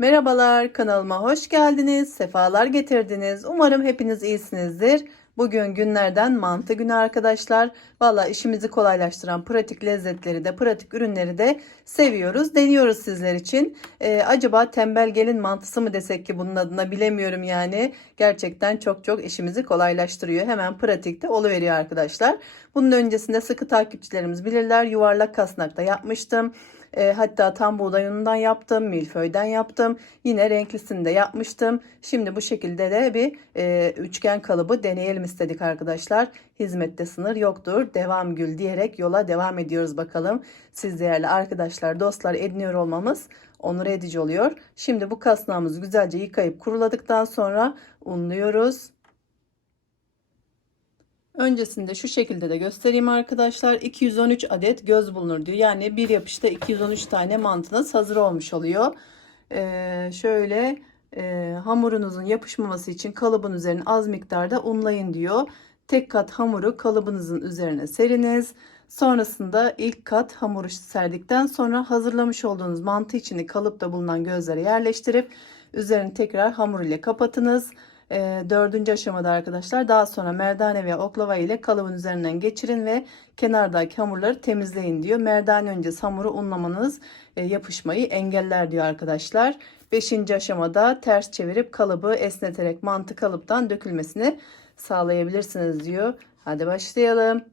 Merhabalar kanalıma hoş geldiniz. Sefalar getirdiniz. Umarım hepiniz iyisinizdir. Bugün günlerden mantı günü arkadaşlar. Valla işimizi kolaylaştıran pratik lezzetleri de pratik ürünleri de seviyoruz. Deniyoruz sizler için. Ee, acaba tembel gelin mantısı mı desek ki bunun adına bilemiyorum yani. Gerçekten çok çok işimizi kolaylaştırıyor. Hemen pratikte oluveriyor arkadaşlar. Bunun öncesinde sıkı takipçilerimiz bilirler. Yuvarlak kasnakta yapmıştım. E, hatta tam buğday unundan yaptım, milföyden yaptım. Yine renklisini de yapmıştım. Şimdi bu şekilde de bir e, üçgen kalıbı deneyelim istedik arkadaşlar. Hizmette sınır yoktur. Devam gül diyerek yola devam ediyoruz bakalım. Siz değerli arkadaşlar, dostlar ediniyor olmamız onur edici oluyor. Şimdi bu kasnağımızı güzelce yıkayıp kuruladıktan sonra unluyoruz. Öncesinde şu şekilde de göstereyim arkadaşlar. 213 adet göz bulunur diyor. Yani bir yapışta 213 tane mantınız hazır olmuş oluyor. Ee, şöyle e, hamurunuzun yapışmaması için kalıbın üzerine az miktarda unlayın diyor. Tek kat hamuru kalıbınızın üzerine seriniz. Sonrasında ilk kat hamuru serdikten sonra hazırlamış olduğunuz mantı içini kalıpta bulunan gözlere yerleştirip üzerini tekrar hamur ile kapatınız. E, dördüncü aşamada arkadaşlar daha sonra merdane veya oklava ile kalıbın üzerinden geçirin ve kenardaki hamurları temizleyin diyor. Merdane öncesi hamuru unlamanız e, yapışmayı engeller diyor arkadaşlar. Beşinci aşamada ters çevirip kalıbı esneterek mantı kalıptan dökülmesini sağlayabilirsiniz diyor. Hadi başlayalım.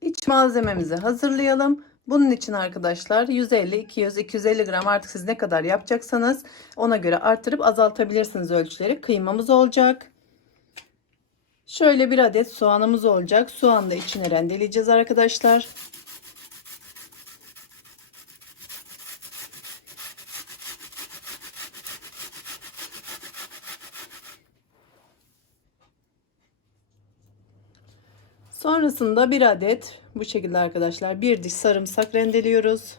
İç malzememizi hazırlayalım. Bunun için arkadaşlar 150, 200, 250 gram artık siz ne kadar yapacaksanız ona göre artırıp azaltabilirsiniz ölçüleri. Kıymamız olacak. Şöyle bir adet soğanımız olacak. Soğanı da içine rendeleyeceğiz arkadaşlar. Sonrasında bir adet bu şekilde arkadaşlar bir diş sarımsak rendeliyoruz.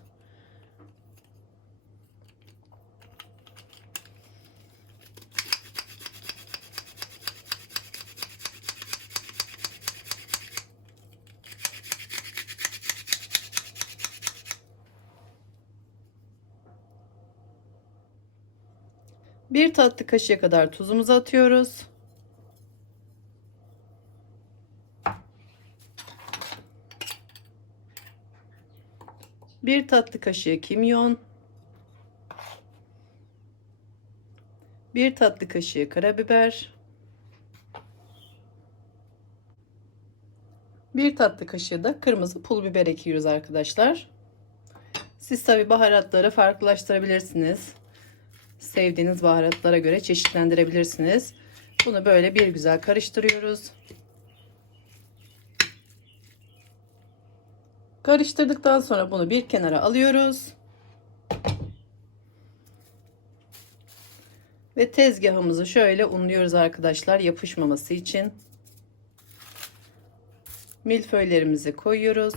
Bir tatlı kaşığı kadar tuzumuzu atıyoruz. Bir tatlı kaşığı kimyon. Bir tatlı kaşığı karabiber. Bir tatlı kaşığı da kırmızı pul biber ekiyoruz arkadaşlar. Siz tabi baharatları farklılaştırabilirsiniz. Sevdiğiniz baharatlara göre çeşitlendirebilirsiniz. Bunu böyle bir güzel karıştırıyoruz. Karıştırdıktan sonra bunu bir kenara alıyoruz. Ve tezgahımızı şöyle unluyoruz arkadaşlar yapışmaması için. Milföylerimizi koyuyoruz.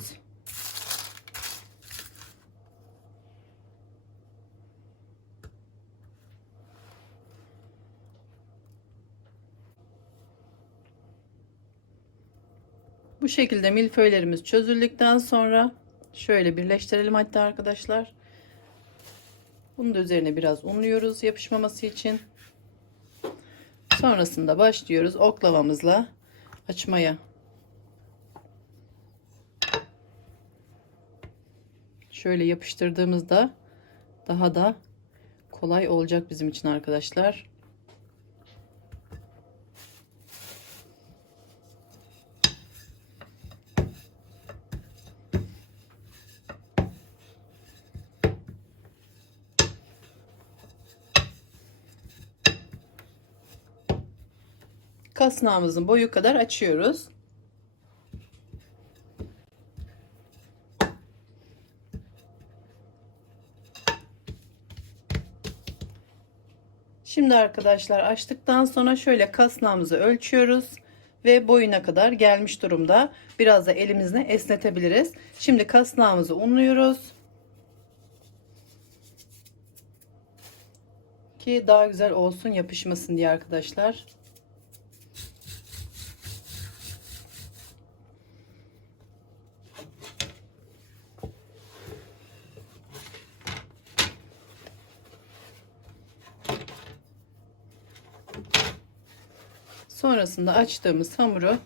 Şekilde milföylerimiz çözüldükten sonra şöyle birleştirelim hatta arkadaşlar. Bunu da üzerine biraz unluyoruz yapışmaması için. Sonrasında başlıyoruz oklavamızla açmaya. Şöyle yapıştırdığımızda daha da kolay olacak bizim için arkadaşlar. Kasnağımızın boyu kadar açıyoruz. Şimdi arkadaşlar açtıktan sonra şöyle kasnağımızı ölçüyoruz ve boyuna kadar gelmiş durumda. Biraz da elimizle esnetebiliriz. Şimdi kasnağımızı unluyoruz. Ki daha güzel olsun yapışmasın diye arkadaşlar. Sonrasında açtığımız hamuru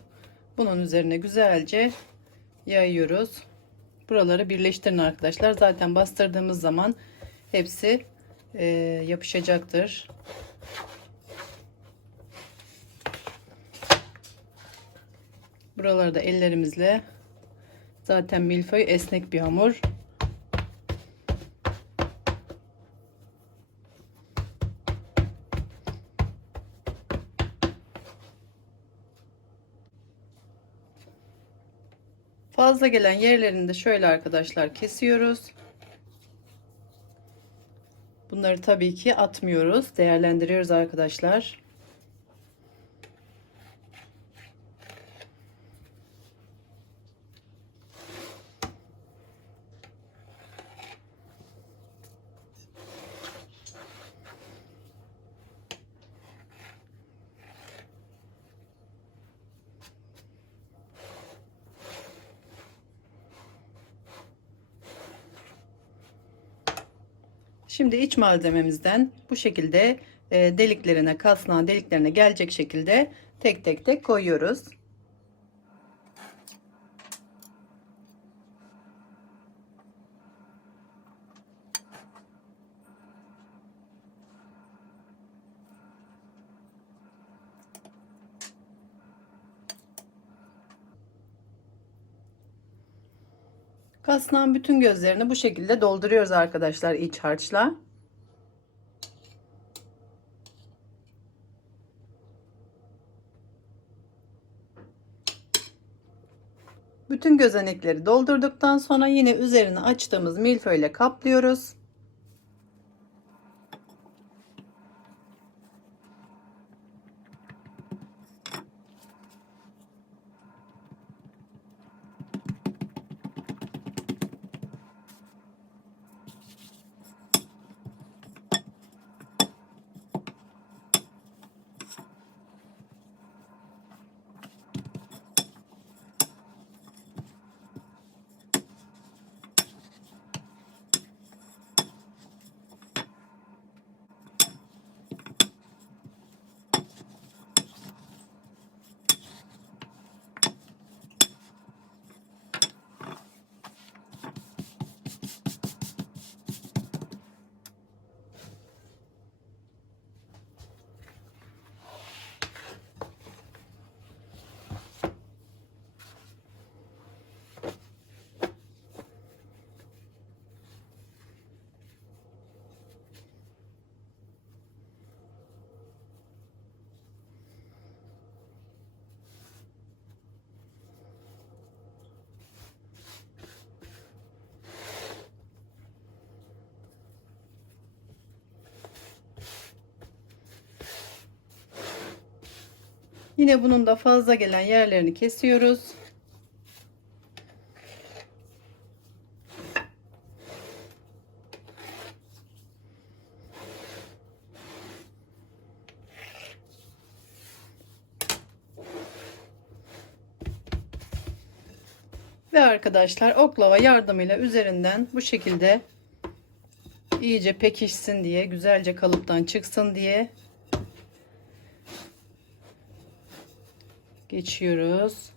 bunun üzerine güzelce yayıyoruz. Buraları birleştirin arkadaşlar. Zaten bastırdığımız zaman hepsi e, yapışacaktır. Buraları da ellerimizle zaten milföy esnek bir hamur. Fazla gelen yerlerini de şöyle arkadaşlar kesiyoruz. Bunları tabii ki atmıyoruz. Değerlendiriyoruz arkadaşlar. Şimdi iç malzememizden bu şekilde e, deliklerine, kasnağı deliklerine gelecek şekilde tek tek tek koyuyoruz. Kasnağın bütün gözlerini bu şekilde dolduruyoruz arkadaşlar iç harçla. Bütün gözenekleri doldurduktan sonra yine üzerine açtığımız milföyle kaplıyoruz. Yine bunun da fazla gelen yerlerini kesiyoruz. Ve arkadaşlar oklava yardımıyla üzerinden bu şekilde iyice pekişsin diye güzelce kalıptan çıksın diye geçiyoruz.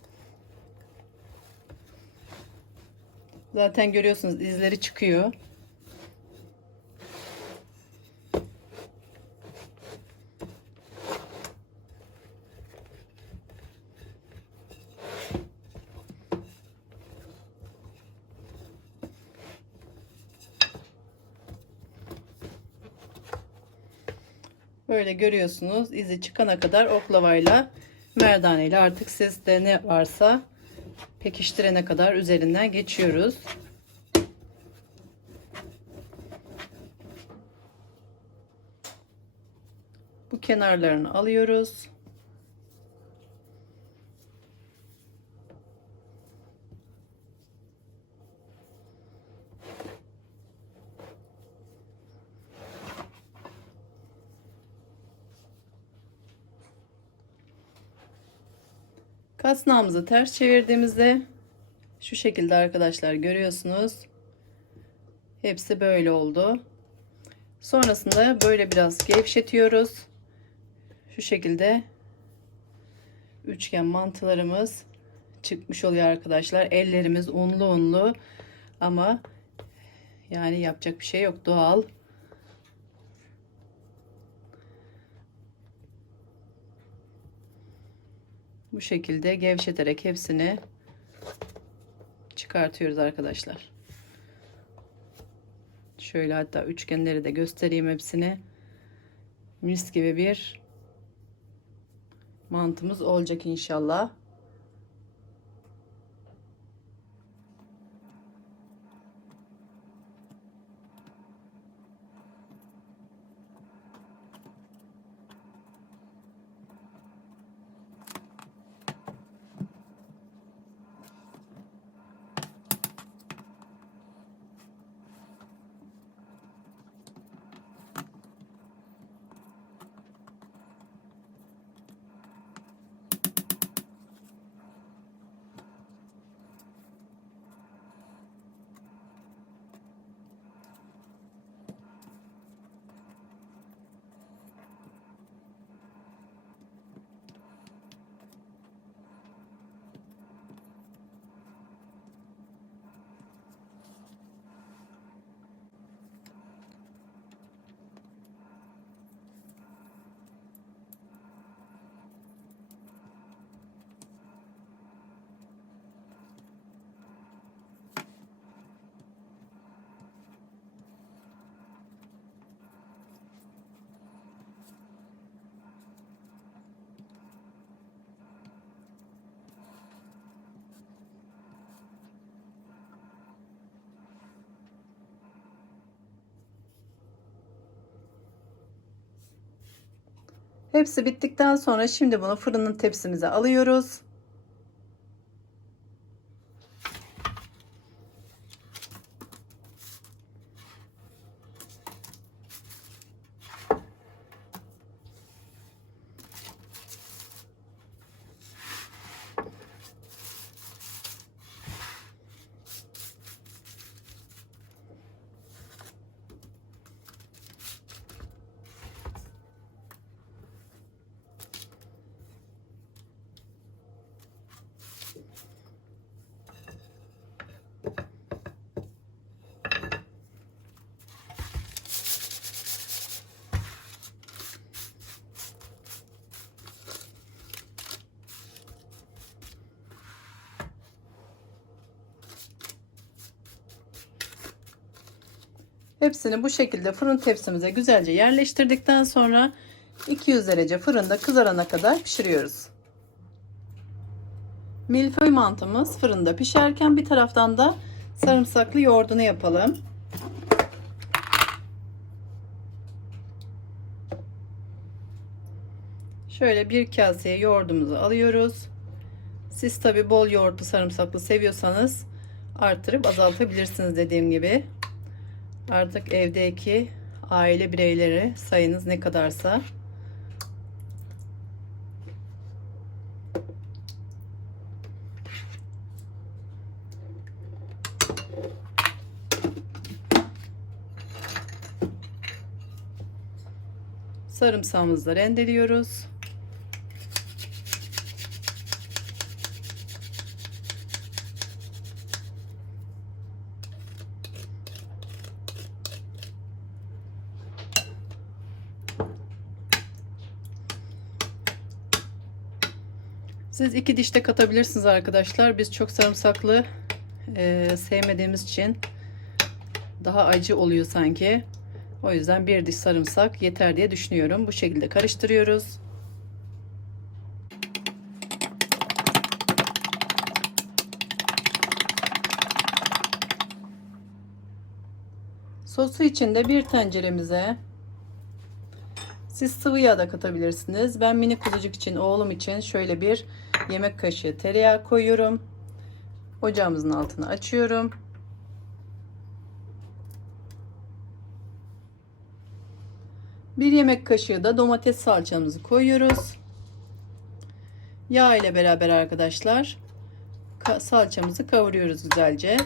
Zaten görüyorsunuz izleri çıkıyor. Böyle görüyorsunuz izi çıkana kadar oklavayla merdaneyle artık sizde ne varsa pekiştirene kadar üzerinden geçiyoruz. Bu kenarlarını alıyoruz. Kasnağımızı ters çevirdiğimizde şu şekilde arkadaşlar görüyorsunuz. Hepsi böyle oldu. Sonrasında böyle biraz gevşetiyoruz. Şu şekilde üçgen mantılarımız çıkmış oluyor arkadaşlar. Ellerimiz unlu unlu ama yani yapacak bir şey yok doğal. Bu şekilde gevşeterek hepsini çıkartıyoruz arkadaşlar. Şöyle hatta üçgenleri de göstereyim hepsini. Mis gibi bir mantımız olacak inşallah. Hepsi bittikten sonra şimdi bunu fırının tepsimize alıyoruz. Hepsini bu şekilde fırın tepsimize güzelce yerleştirdikten sonra 200 derece fırında kızarana kadar pişiriyoruz. Milföy mantımız fırında pişerken bir taraftan da sarımsaklı yoğurdunu yapalım. Şöyle bir kaseye yoğurdumuzu alıyoruz. Siz tabi bol yoğurtlu sarımsaklı seviyorsanız artırıp azaltabilirsiniz dediğim gibi. Artık evdeki aile bireyleri sayınız ne kadarsa sarımsağımızı rendeliyoruz. Siz iki diş de katabilirsiniz arkadaşlar. Biz çok sarımsaklı e, sevmediğimiz için daha acı oluyor sanki. O yüzden bir diş sarımsak yeter diye düşünüyorum. Bu şekilde karıştırıyoruz. Sosu için de bir tenceremize siz sıvı yağ da katabilirsiniz. Ben mini kuzucuk için, oğlum için şöyle bir yemek kaşığı tereyağı koyuyorum. Ocağımızın altını açıyorum. Bir yemek kaşığı da domates salçamızı koyuyoruz. Yağ ile beraber arkadaşlar salçamızı kavuruyoruz güzelce.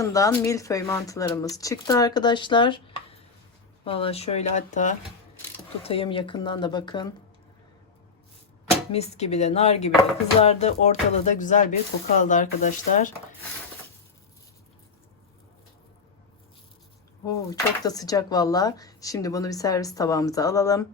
Fırından milföy mantılarımız çıktı arkadaşlar. Valla şöyle hatta tutayım yakından da bakın. Mis gibi de nar gibi de kızardı. Ortada da güzel bir koku aldı arkadaşlar. Oo, çok da sıcak valla. Şimdi bunu bir servis tabağımıza alalım.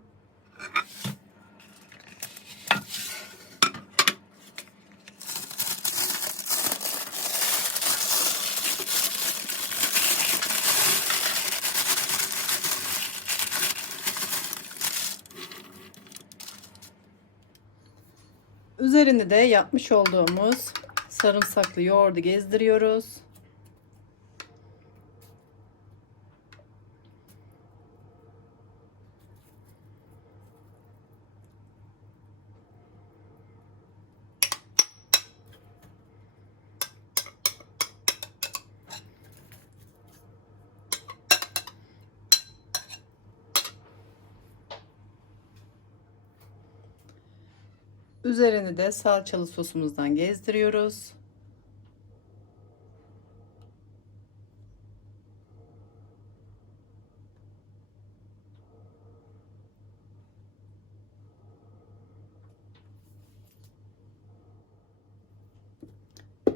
Üzerini de yapmış olduğumuz sarımsaklı yoğurdu gezdiriyoruz. Üzerini de salçalı sosumuzdan gezdiriyoruz.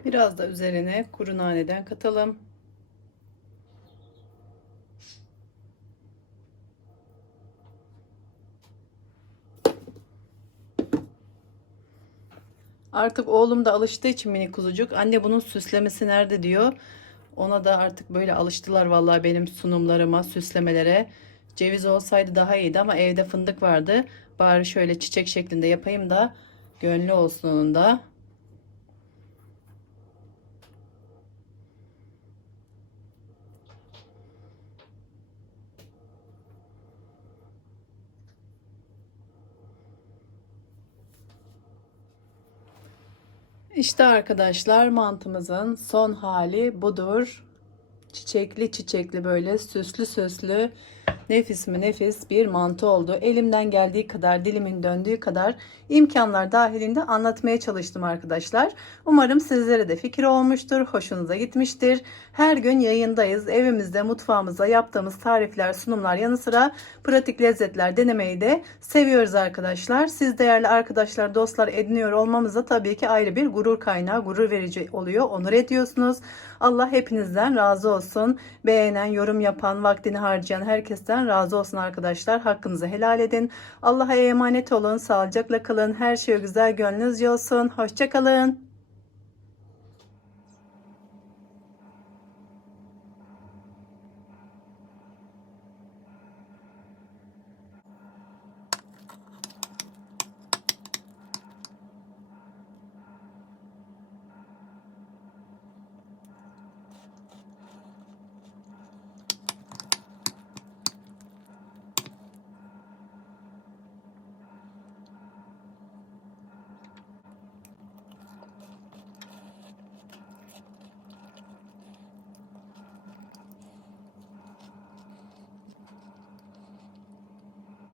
Biraz da üzerine kuru naneden katalım. Artık oğlum da alıştığı için mini kuzucuk. Anne bunun süslemesi nerede diyor. Ona da artık böyle alıştılar vallahi benim sunumlarıma, süslemelere. Ceviz olsaydı daha iyiydi ama evde fındık vardı. Bari şöyle çiçek şeklinde yapayım da gönlü olsun onun da. İşte arkadaşlar mantımızın son hali budur. Çiçekli çiçekli böyle süslü süslü nefis mi nefis bir mantı oldu. Elimden geldiği kadar dilimin döndüğü kadar imkanlar dahilinde anlatmaya çalıştım arkadaşlar. Umarım sizlere de fikir olmuştur, hoşunuza gitmiştir. Her gün yayındayız. Evimizde, mutfağımızda yaptığımız tarifler, sunumlar yanı sıra pratik lezzetler denemeyi de seviyoruz arkadaşlar. Siz değerli arkadaşlar, dostlar ediniyor olmamız da tabii ki ayrı bir gurur kaynağı, gurur verici oluyor. Onur ediyorsunuz. Allah hepinizden razı olsun. Beğenen, yorum yapan, vaktini harcayan herkesten razı olsun arkadaşlar. Hakkınızı helal edin. Allah'a emanet olun. Sağlıcakla kalın. Her şey güzel gönlünüzce olsun. Hoşçakalın.